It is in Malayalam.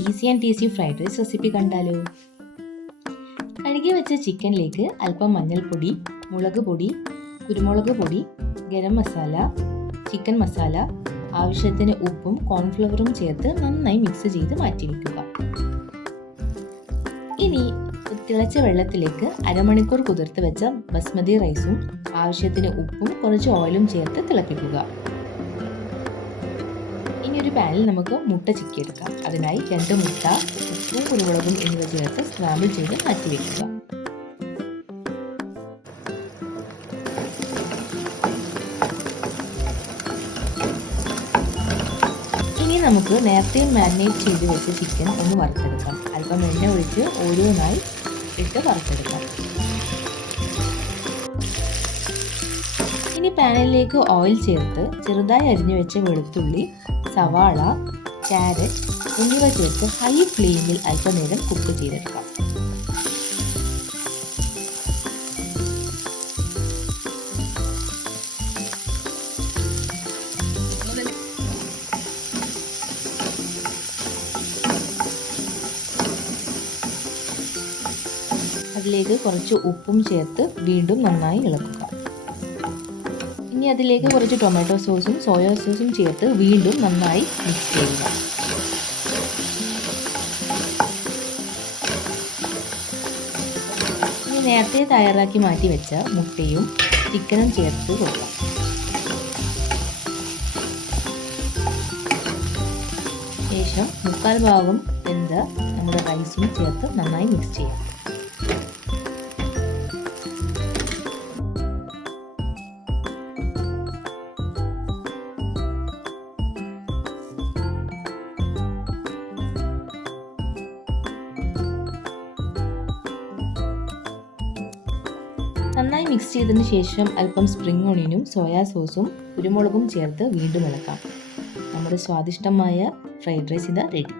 Easy and tasty fried rice recipe കണ്ടാലോ? കഴുകി വെച്ച ചിക്കനിലേക്ക് അല്പം മഞ്ഞൾപ്പൊടി, മുളക് പൊടി, കുരുമുളക് പൊടി, ഗരം മസാല, ചിക്കൻ മസാല, ആവശ്യത്തിന് ഉപ്പും കോൺഫ്ലവറും ചേർത്ത് നന്നായി മിക്സ് ചെയ്ത് മാറ്റിവെക്കുക. ഇനി തിളച്ച വെള്ളത്തിലേക്ക് അരമണിക്കൂർ കുതിർത്ത് വെച്ച ബസ്മതി റൈസും ആവശ്യത്തിന് ഉപ്പും കുറച്ച് ഓയിലും ചേർത്ത് തിളപ്പിക്കുക. ഇനി ഒരു പാനിൽ നമുക്ക് മുട്ട ചിക്കിയെടുക്കാം. അതിനായി 2 മുട്ട, ഉപ്പും കുരുമുളകും എന്നിവ ചേർത്ത് സ്ക്രാമ്പിൾ ചെയ്ത് മാറ്റിവെക്കുക. ഇനി നമുക്ക് നേരത്തെ മാരിനേറ്റ് ചെയ്ത് വെച്ച ചിക്കൻ ഒന്ന് വറുത്തെടുക്കാം. അല്പം എണ്ണ ഒഴിച്ച് ഓരോന്നായി ഇട്ട് വറുത്തെടുക്കാം. ഇനി പാനിലേക്ക് ഓയിൽ ചേർത്ത് ചെറുതായി അരിഞ്ഞു വെച്ച വെളുത്തുള്ളി, സവാള, ക്യാരറ്റ് എന്നിവ ചേർത്ത് ഹൈ ഫ്ലെയിമിൽ അല്പനേരം കുക്ക് ചെയ്തെടുക്കാം. അതിലേക്ക് കുറച്ച് ഉപ്പും ചേർത്ത് വീണ്ടും നന്നായി ഇളക്കുക. ഇനി അതിലേക്ക് കുറച്ച് ടൊമാറ്റോ സോസും സോയാ സോസും ചേർത്ത് വീണ്ടും നന്നായി മിക്സ് ചെയ്യുക. ഇനി നേരത്തെ തയ്യാറാക്കി മാറ്റി വെച്ച മുട്ടയും ചിക്കനും ചേർത്ത് കൊടുക്കാം. ശേഷം 3/4 ഭാഗം വെന്ത നമ്മുടെ റൈസും ചേർത്ത് നന്നായി മിക്സ് ചെയ്യാം. നന്നായി മിക്സ് ചെയ്തതിന് ശേഷം അല്പം സ്പ്രിംഗ് ഓണിയനും സോയാ സോസും കുരുമുളകും ചേർത്ത് വീണ്ടും ഇളക്കാം. നമ്മുടെ സ്വാദിഷ്ടമായ ഫ്രൈഡ് റൈസ് ഇതാ റെഡി.